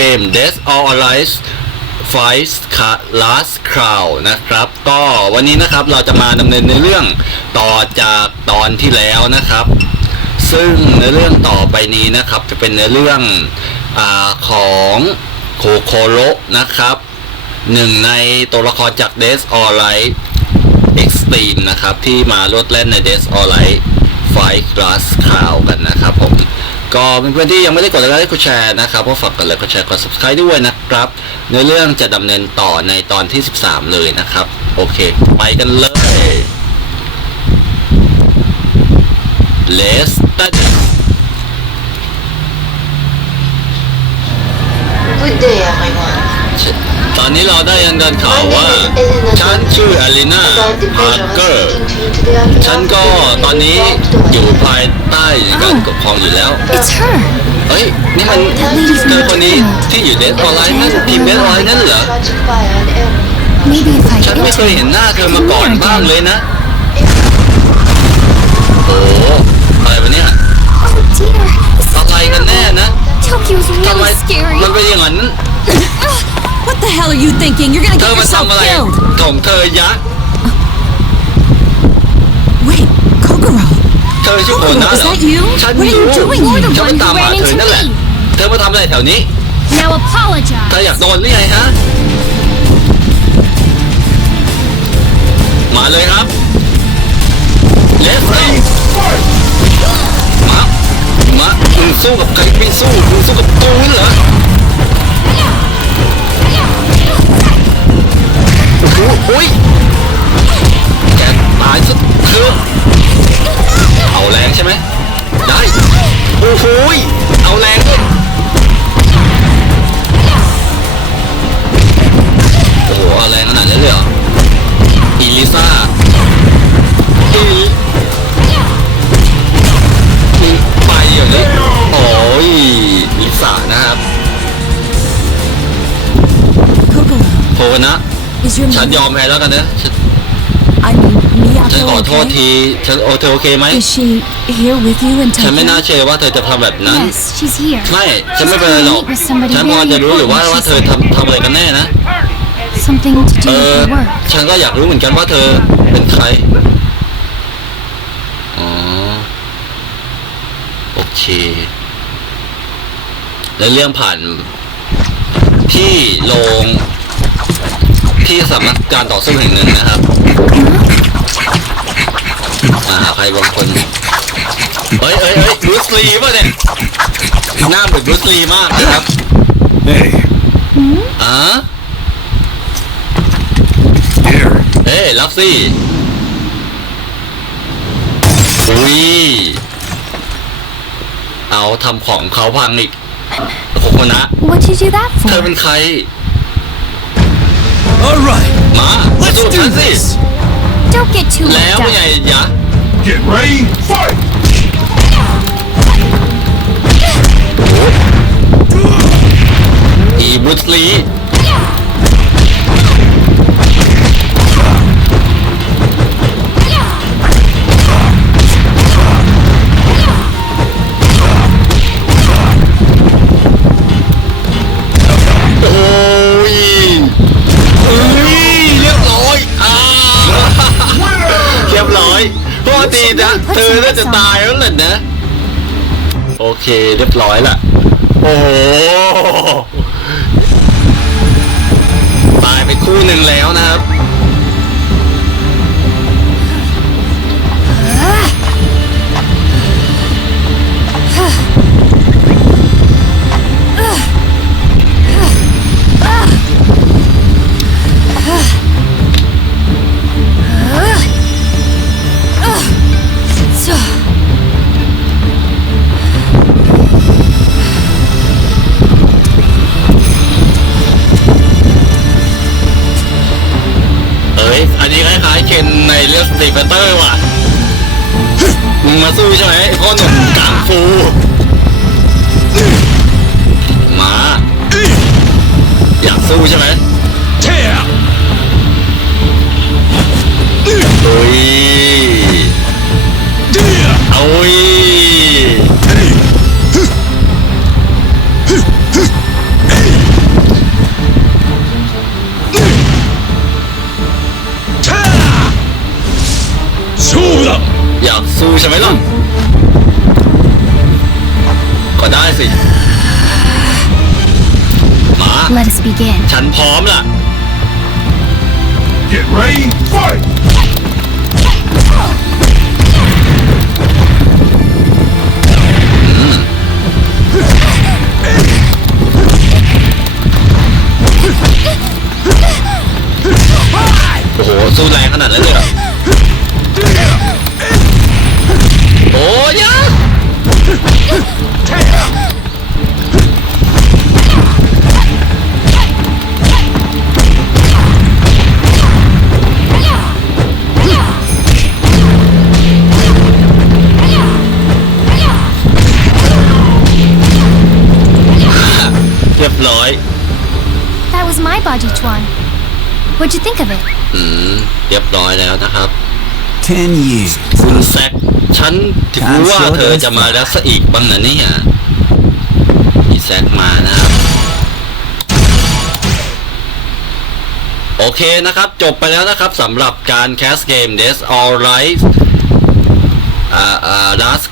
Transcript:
เกม Death or Alive Fight Last Crow นะครับ ก็วันนี้นะครับเราจะมาดำเนินในเรื่องต่อจากตอนที่แล้วนะครับ ซึ่งในเรื่องต่อไปนี้นะครับ จะเป็นในเรื่องอของโคโคโรนะครับหนึ่งในตัวละครจาก Death or Alive Extreme นะครับ ที่มาลดเล่นใน Death or Alive Fight Last Crow กันนะครับผม ก็เพื่อนๆที่ยังไม่ได้กดไลค์กดแชร์นะครับก็ฝากกดไลค์กดแชร์กด subscribe ด้วยนะครับในอเรื่องจะดำเนินต่อในตอนที่ 13 เลยนะครับ โอเค ไปกันเลย Let's start Good day, everyone. ตอนนี้เราได้ยังเดินข่าวว่าฉันชื่ออลิน่า I've had the พา pleasure ร์ of เกอร์ speaking to you today on behalf ฉัน of ก็ the ตอนนี้ Rockdale อยู่ภายใต้การปกครองอยู่แล้ว It's her. เฮ้ยนี่มัน That lady เธ from อ the คนนี้ tournament. ที่อยู่เดสออนไลน์นั่นทีมเดสออนไลน์นั่นเหรอ Tragic fire and air. Maybe if I ฉันไม่เคย enter, เห็นหน้าเธอ I มา can ก่อน meet her บ้าง again. เลยนะโอ้โหอะไรวะเนี่ย Oh dear, this is อะไรกันแน่ terrible. นะ Tokyo's ทำไม really scary. มันเป็นอย่างนั้น What the hell are you thinking? You're gonna เธอ get มา yourself ทำอะไร killed. ของเธอยักษ์ Wait, Kokoro. เธอชื่อโอนะเหรอ Is that you? ฉัน What are you รู้ doing here? ฉันไปตามหาเธอนั่นแหละเธอมาทำอะไรแถวนี้ Now apologize. เธออยากโดนหรือไงฮะ มาเลยครับ Let's go มา มามึงสู้กับใครไม่สู้มึงสู้กับกูเหรอ โอ้โหอุ๊ยแกตายซะเถอะเอาแรงใช่ไหมได้โอ้โหยเอาแรงด้วยโอ้โหเอาแรงขนาดนั้นเลยเหรออีลิซ่าอีอีไปอย่างนี้โอ้ยลิซ่านะครับ Kokoro, โฟนะ is your ฉัน mother? ยอมแพ้แล้วกันนะฉัน I mean, ฉันขอ Miyako โทษ okay? ทีฉันโอเธอโอเคไหม Is she here with you in ฉันไม่น่า Tokyo? เชื่อว่าเธอจะทำแบบนั้น Yes, she's here. ไม่ฉันไม่เป็นไรหรอก Meet with somebody ฉันพอ very จะรู้อยู่ว่า important, ว่า she เธอ said. ทำทำอะไรกันแน่นะ Something to เอ do อ with her work. ฉันก็อยากรู้เหมือนกันว่าเธอเป็นใครอ๋อโอเคแล้วเรื่องผ่านที่โรง ที่สำนักการต่อสู้แห่งหนึ่งนะครับมาหาใครบางคนเฮ้ยเฮ้ยเฮ้ยบรูสลีป่ะเนี่ยหน้าเหมือนบรูสลีมากนะครับ Hey, อะ here. เอ้ยรับสิอุ้ยเอาทำของเขาพังอีกโคโคนะ What'd you do that เธอ for? เป็นใคร All right, มามา let's สู้กั do นสิ this. Don't get too แล้ว worked ผู้ใหญ่ up. ยะ Get ready, fight! อีบ เธอน่าจะตายแล้วแหละนะ โอเคเรียบร้อยละ โอ้โห ตายไปคู่หนึ่งแล้วนะครับ อันนี้คล้ายๆเคนในเรื่องสตีเฟเตอร์ว่ะ มึงมาสู้ใช่ไหมไอ้พ่อหนุ่มกางฟู มา อยากสู้ใช่ไหม ใช่ไหมล่ะ ก็ได้สิ มา Let us begin. ฉันพร้อมล่ะ Get ready, fight! โอ้โห สู้แรงขนาดนั้นเลยเหรอ That was my Baji Chuan. What'd you think of it? อืม เรียบร้อยแล้วนะครับ 10 years. คุณแซคฉันถึงรู้ว่าเธอจะมาแล้วซะอีกบ้างนะเนี่ยอีแซคมานะครับ โอเคนะครับ จบไปแล้วนะครับสำหรับการแคสเกม Death All Right อ่าอ่า Last